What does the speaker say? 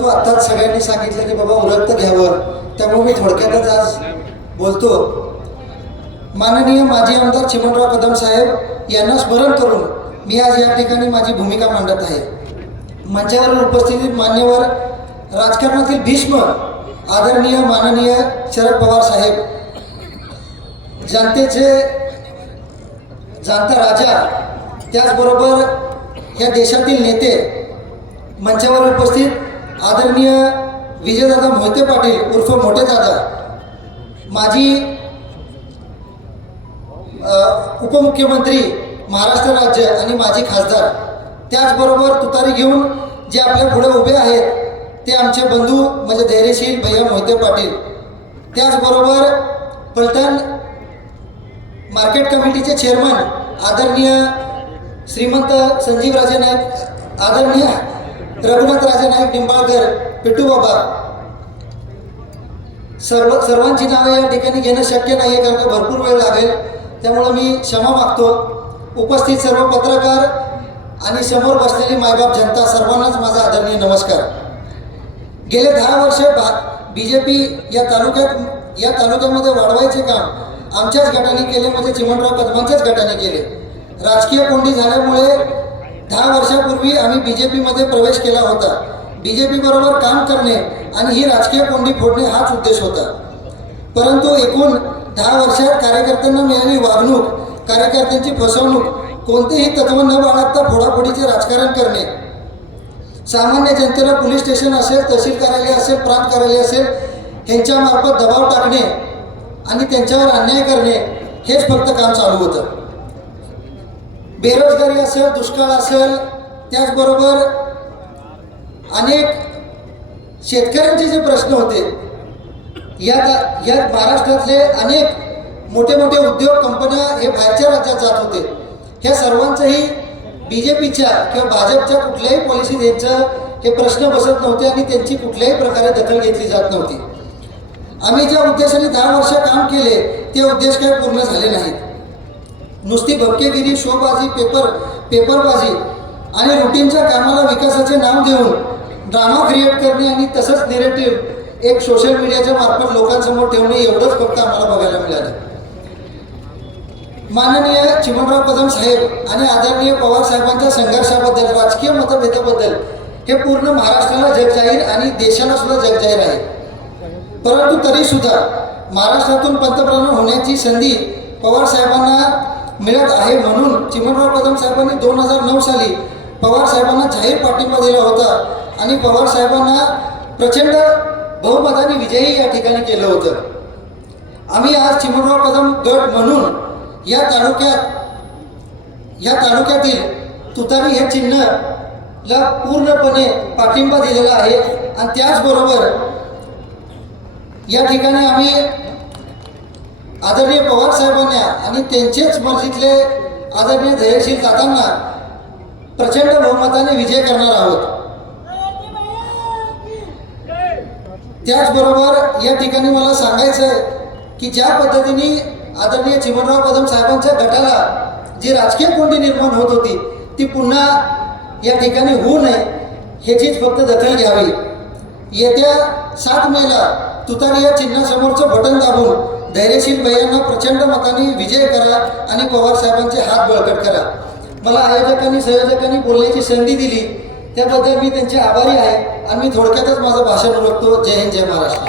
परंतु आत्ताच सगळ्यांनी सांगितलं की बाबा उरक्त घ्यावं. त्यामुळे मी थोडक्यातच आज बोलतो. माननीय माजी आमदार चिमणराव कदम साहेब यांना स्मरण करून मी आज या ठिकाणी माझी भूमिका मांडत आहे. मंचावर उपस्थित मान्यवर राजकारणातील भीष्म आदरणीय माननीय शरद पवार साहेब. जनतेचे जाणता राजा त्याचबरोबर या देशातील नेते मंचावर उपस्थित आदरणीय विजयदादा मोहिते पाटील उर्फ मोठे दादा माजी उपमुख्यमंत्री महाराष्ट्र राज्य आणि माजी खासदार. त्याचबरोबर तुतारी घेऊन जे आपल्या पुढे उभे आहेत ते आमचे बंधू म्हणजे धैर्यशील भैया मोहिते पाटील. त्याचबरोबर पलटण मार्केट कमिटीचे चेअरमन आदरणीय श्रीमंत संजीव राजे नाईक आदरणीय रघुनाथ राजा नाईक निंबाळकर पिट्टू बाबा. सर्व सर्वांची नावे या ठिकाणी घेणं शक्य नाही आहे कारण का भरपूर वेळ लागेल. त्यामुळं मी क्षमा मागतो. उपस्थित सर्व पत्रकार आणि समोर बसलेली मायबाप जनता सर्वांनाच माझा आदरणीय नमस्कार. गेले दहा वर्ष भा बी जे पी या तालुक्यात या तालुक्यामध्ये वाढवायचे काम आमच्याच गटाने केले म्हणजे चिमणराव कदमांच्याच गटाने केले. राजकीय कोंडी झाल्यामुळे दहा वर्षापूर्वी आम्ही बी जे पीमध्ये प्रवेश केला होता. बी जे पीबरोबर काम करणे आणि ही राजकीय कोंडी फोडणे हाच उद्देश होता. परंतु एकूण दहा वर्षात कार्यकर्त्यांना मिळाली वागणूक कार्यकर्त्यांची फसवणूक कोणतेही तत्व न बाळगता फोडाफोडीचे राजकारण करणे. सामान्य जनतेला पोलीस स्टेशन असेल तहसील कार्यालय असेल प्रांत कार्यालय असेल ह्यांच्यामार्फत दबाव टाकणे आणि त्यांच्यावर अन्याय करणे हेच फक्त काम चालू होतं. बेरोजगारी असेल दुष्काळ असेल त्याचबरोबर अनेक शेतकऱ्यांचे जे प्रश्न होते या या महाराष्ट्रातले अनेक मोठे मोठे उद्योग कंपन्या हे बाहेरच्या राज्यात जात होते. ह्या सर्वांचंही बी जे पीच्या किंवा भाजपच्या कुठल्याही पॉलिसीत यांचं हे प्रश्न बसत नव्हते आणि त्यांची कुठल्याही प्रकारे दखल घेतली जात नव्हती. आम्ही ज्या उद्देशाने दहा वर्ष काम केले ते उद्देश काय पूर्ण झाले नाहीत. नुसती भपकेगिरी शोबाजी पेपर पेपरबाजी आणि रुटीनच्या कामाला विकासाचे नाव देऊन ड्रामा क्रिएट करणे आणि तसंच निरेटिव्ह एक सोशल मीडियाच्या मार्फत लोकांसमोर ठेवणे एवढंच फक्त आम्हाला बघायला मिळालं. माननीय चिमणराव कदम साहेब आणि आदरणीय पवार साहेबांच्या संघर्षाबद्दल राजकीय मतभेदाबद्दल हे पूर्ण महाराष्ट्राला जगजाहीर आणि देशाला सुद्धा जगजाहीर आहे. परंतु तरी सुद्धा महाराष्ट्रातून पंतप्रधान होण्याची संधी पवार साहेबांना मिळत आहे म्हणून चिमणराव कदम साहेबांनी दोन हजार नऊ साली पवार साहेबांना जाहीर पाठिंबा दिला होता आणि पवार साहेबांना प्रचंड बहुमताने विजयी या ठिकाणी केलं होतं. आम्ही आज चिमणराव कदम गट म्हणून या तालुक्यात या तालुक्यातील तुतारी हे चिन्हला पूर्णपणे पाठिंबा दिलेला आहे आणि त्याचबरोबर या ठिकाणी आम्ही आदरणीय पवार साहेबांना आणि त्यांचेच मर्जीतले आदरणीय धैर्यशील दादांना प्रचंड बहुमताने विजय करणार आहोत. त्याचबरोबर या ठिकाणी मला सांगायचं आहे की ज्या पद्धतीने आदरणीय चिमणराव कदम साहेबांच्या गटाला जी राजकीय कोंडी निर्माण होत होती ती पुन्हा या ठिकाणी होऊ नये ह्याचीच फक्त दखल घ्यावी. येत्या सात मेला तुतारी या चिन्हासमोरचं बटन दाबून धैर्यशील भैयांना प्रचंड मताने विजय करा आणि पवार साहेबांचे हात बळकट करा. मला आयोजकांनी संयोजकांनी बोलण्याची संधी दिली. त्याबद्दल मी त्यांचे आभारी आहे आणि मी थोडक्यातच माझं भाषण ओळखतो जय हिंद जय महाराष्ट्र.